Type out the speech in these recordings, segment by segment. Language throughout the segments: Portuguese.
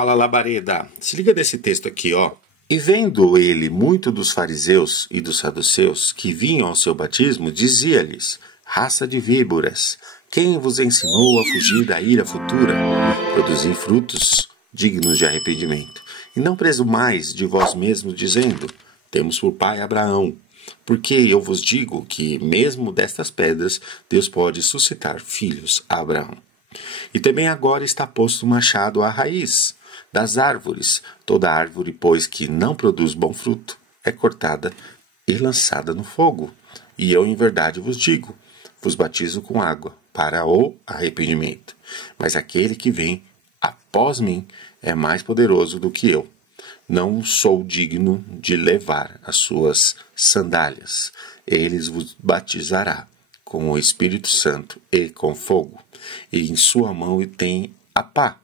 Fala, Labareda. Se liga desse texto aqui, ó. E vendo ele muito dos fariseus e dos saduceus que vinham ao seu batismo, dizia-lhes: raça de víboras, quem vos ensinou a fugir da ira futura? Produzi frutos dignos de arrependimento. E não presumais de vós mesmos, dizendo: temos por pai Abraão. Porque eu vos digo que, mesmo destas pedras, Deus pode suscitar filhos a Abraão. E também agora está posto o machado à raiz das árvores. Toda árvore, pois, que não produz bom fruto, é cortada e lançada no fogo. E eu, em verdade, vos digo, vos batizo com água para o arrependimento. Mas aquele que vem após mim é mais poderoso do que eu. Não sou digno de levar as suas sandálias. Ele vos batizará com o Espírito Santo e com fogo. E em sua mão tem a pá,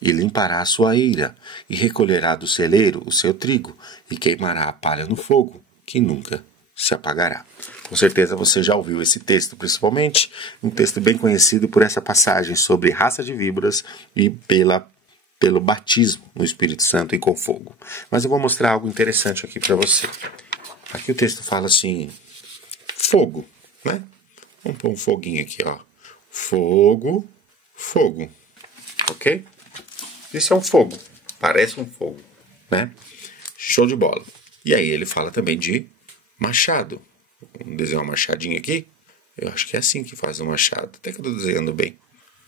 e limpará a sua eira, e recolherá do celeiro o seu trigo, e queimará a palha no fogo, que nunca se apagará. Com certeza você já ouviu esse texto, principalmente um texto bem conhecido por essa passagem sobre raça de víboras e pelo batismo no Espírito Santo e com fogo. Mas eu vou mostrar algo interessante aqui para você. Aqui o texto fala assim, fogo, né? Vamos pôr um foguinho aqui, ó. Fogo, fogo, ok? Isso é um fogo, parece um fogo, né? Show de bola. E aí ele fala também de machado. Vamos desenhar um machadinho aqui? Eu acho que é assim que faz o machado. Até que eu estou desenhando bem,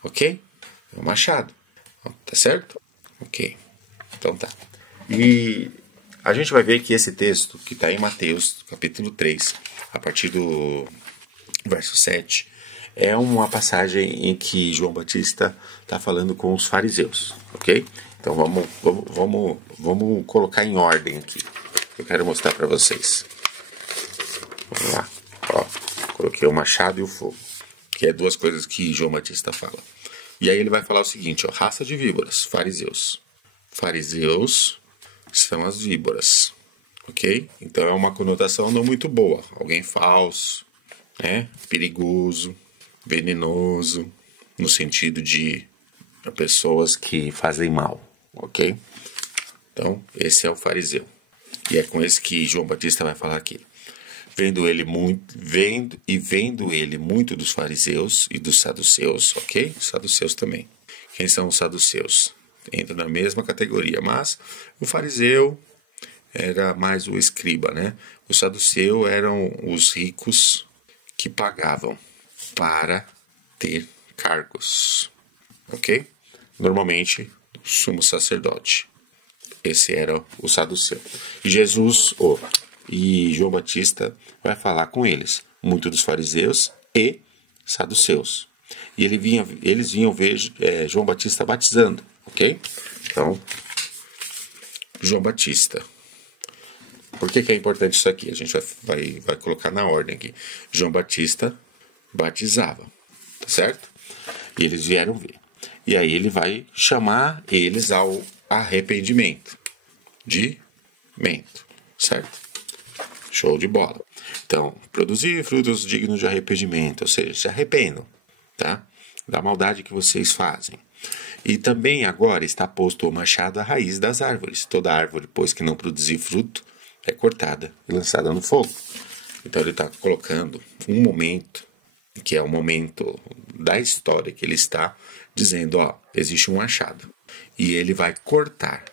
ok? É um machado, tá certo? Ok, então tá. E a gente vai ver que esse texto, que está em Mateus, capítulo 3, a partir do verso 7, é uma passagem em que João Batista está falando com os fariseus, ok? Então vamos colocar em ordem aqui. Eu quero mostrar para vocês. Vamos lá. Ó, coloquei o machado e o fogo, que é duas coisas que João Batista fala. E aí ele vai falar o seguinte, ó, raça de víboras, fariseus. Fariseus são as víboras, ok? Então é uma conotação não muito boa. Alguém falso, né? Perigoso, venenoso, no sentido de pessoas que fazem mal, ok? Então, esse é o fariseu. E é com esse que João Batista vai falar aqui. Vendo ele muito dos fariseus e dos saduceus, ok? Os saduceus também. Quem são os saduceus? Entra na mesma categoria, mas o fariseu era mais o escriba, né? O saduceu eram os ricos que pagavam para ter cargos, ok? Normalmente, o sumo sacerdote. Esse era o saduceu. E João Batista vai falar com eles, muito dos fariseus e saduceus. E eles vinham ver João Batista batizando, ok? Então, João Batista. Por que é importante isso aqui? A gente vai colocar na ordem aqui. João Batista batizava, tá certo? E eles vieram ver. E aí ele vai chamar eles ao arrependimento. Certo? Show de bola. Então, produzir frutos dignos de arrependimento, ou seja, se arrependam, tá? Da maldade que vocês fazem. E também agora está posto o machado à raiz das árvores. Toda árvore, pois que não produzir fruto, é cortada e lançada no fogo. Então ele está colocando um momento, que é o momento da história que ele está dizendo, ó, existe um machado. E ele vai cortar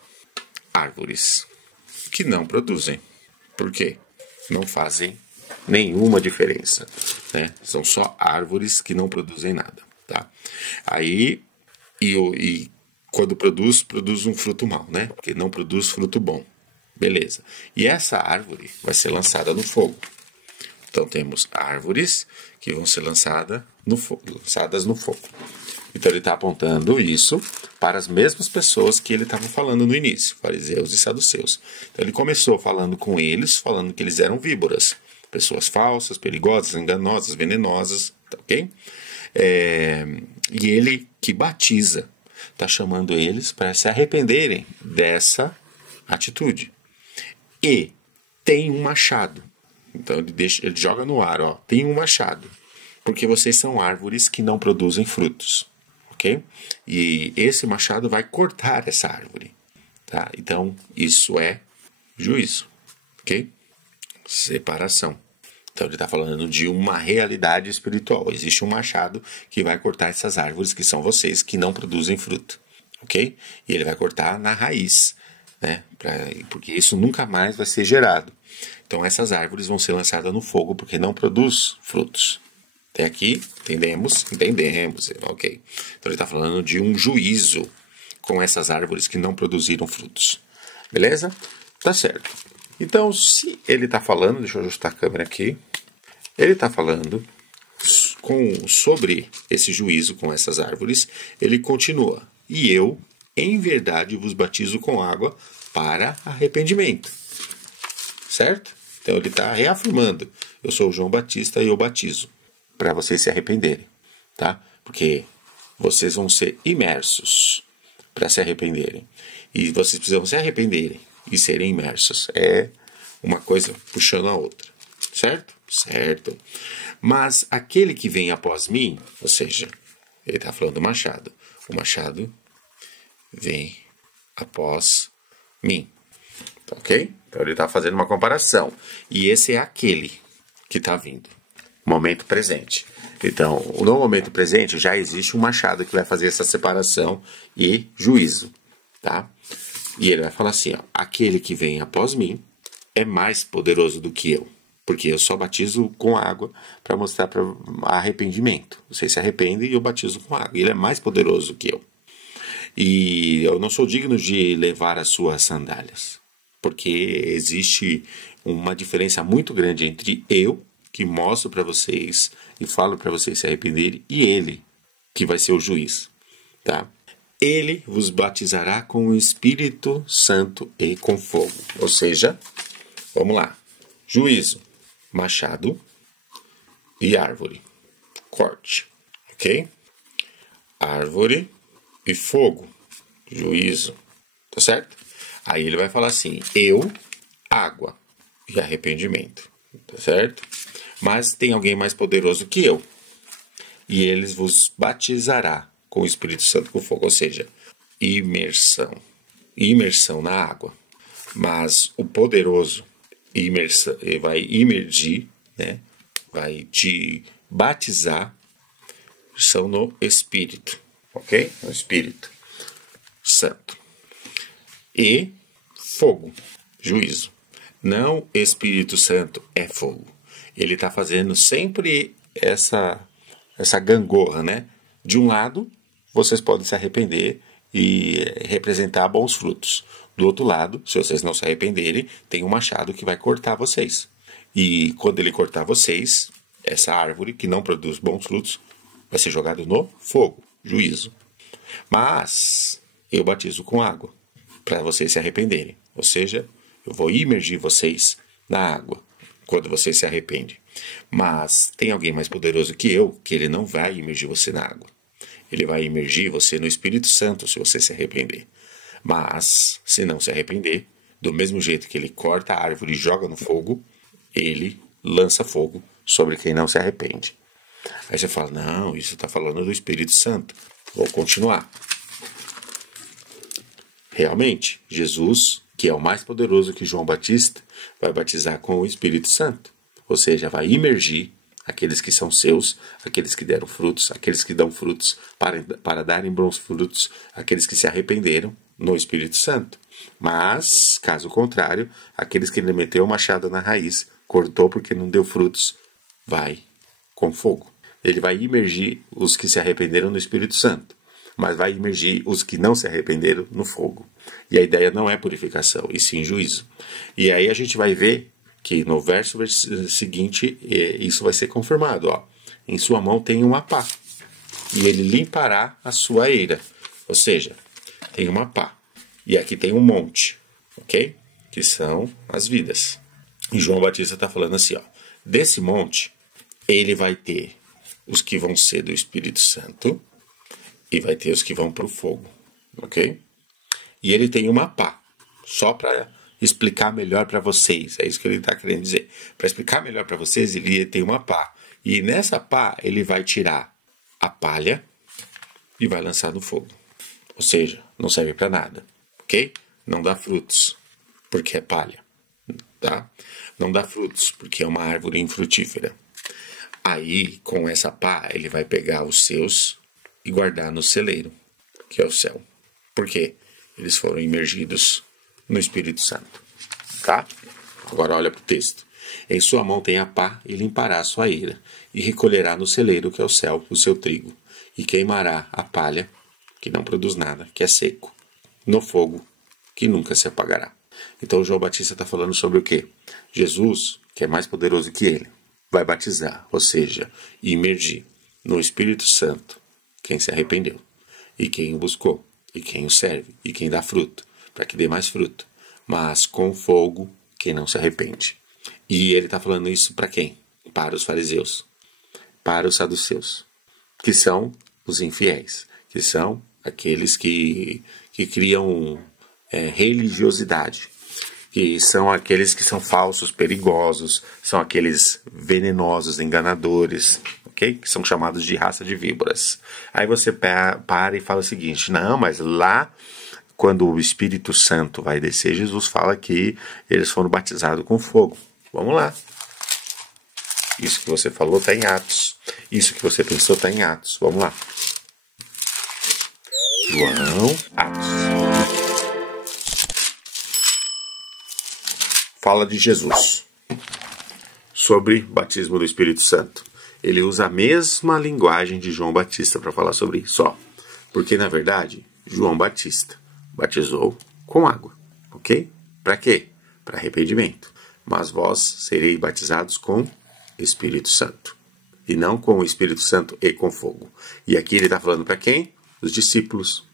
árvores que não produzem. Por quê? Não fazem nenhuma diferença, né? São só árvores que não produzem nada, tá? Aí, e quando produz um fruto mau, né? Porque não produz fruto bom. Beleza. E essa árvore vai ser lançada no fogo. Então temos árvores que vão ser lançadas no fogo. Então ele está apontando isso para as mesmas pessoas que ele estava falando no início, fariseus e saduceus. Então ele começou falando com eles, falando que eles eram víboras, pessoas falsas, perigosas, enganosas, venenosas, tá ok? E ele que batiza, está chamando eles para se arrependerem dessa atitude. E tem um machado. Então ele joga no ar, ó, tem um machado, porque vocês são árvores que não produzem frutos. ok? E esse machado vai cortar essa árvore, tá? Então, isso é juízo, ok? Separação. Então, ele está falando de uma realidade espiritual. Existe um machado que vai cortar essas árvores, que são vocês, que não produzem fruto, ok? E ele vai cortar na raiz, né? Porque isso nunca mais vai ser gerado. Então, essas árvores vão ser lançadas no fogo, porque não produz frutos. Até aqui, entendemos, ok. Então, ele está falando de um juízo com essas árvores que não produziram frutos. Beleza? Tá certo. Então, se ele está falando, deixa eu ajustar a câmera aqui, ele está falando sobre esse juízo com essas árvores, ele continua. E eu, em verdade, vos batizo com água para arrependimento. Certo? Então, ele está reafirmando. Eu sou o João Batista e eu batizo para vocês se arrependerem. Tá? Porque vocês vão ser imersos para se arrependerem. E vocês precisam se arrependerem e serem imersos. É uma coisa puxando a outra. Certo? Certo. Mas aquele que vem após mim, ou seja, ele está falando do machado. O machado vem após mim. Ok? Então ele está fazendo uma comparação. E esse é aquele que está vindo. Momento presente. Então, no momento presente já existe um machado que vai fazer essa separação e juízo. Tá? E ele vai falar assim, ó, aquele que vem após mim é mais poderoso do que eu, porque eu só batizo com água para mostrar para arrependimento. Vocês se arrependem e eu batizo com água. E ele é mais poderoso que eu. E eu não sou digno de levar as suas sandálias, porque existe uma diferença muito grande entre eu, que mostro para vocês e falo para vocês se arrependerem, e ele, que vai ser o juiz. Tá? Ele vos batizará com o Espírito Santo e com fogo. Ou seja, vamos lá. Juízo, machado e árvore. Corte. Ok? Árvore e fogo. Juízo. Tá certo? Aí ele vai falar assim, eu, água e arrependimento. Tá certo? Mas tem alguém mais poderoso que eu. E ele vos batizará com o Espírito Santo com fogo, ou seja, imersão na água. Mas o poderoso vai imergir, né? Vai te batizar, são no Espírito, ok? No Espírito Santo. E fogo, juízo. Não Espírito Santo é fogo. Ele está fazendo sempre essa gangorra, né? De um lado, vocês podem se arrepender e representar bons frutos. Do outro lado, se vocês não se arrependerem, tem um machado que vai cortar vocês. E quando ele cortar vocês, essa árvore que não produz bons frutos vai ser jogada no fogo, juízo. Mas eu batizo com água para vocês se arrependerem. Ou seja, eu vou imergir vocês na água quando vocês se arrependem. Mas tem alguém mais poderoso que eu, que ele não vai imergir você na água. Ele vai imergir você no Espírito Santo se você se arrepender. Mas, se não se arrepender, do mesmo jeito que ele corta a árvore e joga no fogo, ele lança fogo sobre quem não se arrepende. Aí você fala, não, isso está falando do Espírito Santo. Vou continuar. Realmente, Jesus, que é o mais poderoso que João Batista, vai batizar com o Espírito Santo. Ou seja, vai imergir aqueles que são seus, aqueles que deram frutos, aqueles que dão frutos para darem bons frutos, aqueles que se arrependeram no Espírito Santo. Mas, caso contrário, aqueles que ele meteu o machado na raiz, cortou porque não deu frutos, vai com fogo. Ele vai imergir os que se arrependeram no Espírito Santo, mas vai imergir os que não se arrependeram no fogo. E a ideia não é purificação, e sim juízo. E aí a gente vai ver que no verso seguinte isso vai ser confirmado. Ó. Em sua mão tem uma pá, e ele limpará a sua eira. Ou seja, tem uma pá. E aqui tem um monte, ok? Que são as vidas. E João Batista está falando assim, ó. Desse monte, ele vai ter os que vão ser do Espírito Santo e vai ter os que vão para o fogo, ok? E ele tem uma pá, só para explicar melhor para vocês. É isso que ele está querendo dizer. Para explicar melhor para vocês, ele tem uma pá. E nessa pá, ele vai tirar a palha e vai lançar no fogo. Ou seja, não serve para nada, ok? Não dá frutos, porque é palha, tá? Não dá frutos, porque é uma árvore infrutífera. Aí, com essa pá, ele vai pegar os seus e guardar no celeiro, que é o céu. Por quê? Eles foram imergidos no Espírito Santo, tá? Agora olha para o texto. Em sua mão tem a pá e limpará a sua eira, e recolherá no celeiro, que é o céu, o seu trigo, e queimará a palha, que não produz nada, que é seco, no fogo, que nunca se apagará. Então João Batista está falando sobre o quê? Jesus, que é mais poderoso que ele, vai batizar, ou seja, imergir no Espírito Santo quem se arrependeu, e quem o buscou, e quem o serve, e quem dá fruto, para que dê mais fruto, mas com fogo quem não se arrepende. E ele está falando isso para quem? Para os fariseus, para os saduceus, que são os infiéis, que são aqueles que criam religiosidade, que são aqueles que são falsos, perigosos, são aqueles venenosos, enganadores, ok? Que são chamados de raça de víboras. Aí você para e fala o seguinte, não, mas lá, quando o Espírito Santo vai descer, Jesus fala que eles foram batizados com fogo. Vamos lá. Isso que você falou está em Atos. Isso que você pensou está em Atos. Vamos lá. João, Atos. Fala de Jesus sobre batismo do Espírito Santo. Ele usa a mesma linguagem de João Batista para falar sobre isso, ó. Porque, na verdade, João Batista batizou com água, ok? Para quê? Para arrependimento. Mas vós sereis batizados com Espírito Santo. E não com o Espírito Santo e com fogo. E aqui ele está falando para quem? Os discípulos,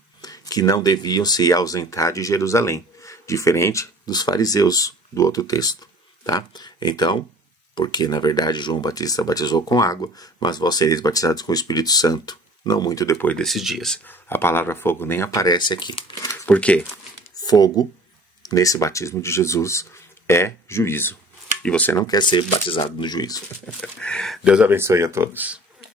que não deviam se ausentar de Jerusalém. Diferente dos fariseus do outro texto, tá? Então, porque na verdade João Batista batizou com água, mas vós sereis batizados com o Espírito Santo, não muito depois desses dias. A palavra fogo nem aparece aqui. Por quê? Fogo, nesse batismo de Jesus, é juízo. E você não quer ser batizado no juízo. Deus abençoe a todos.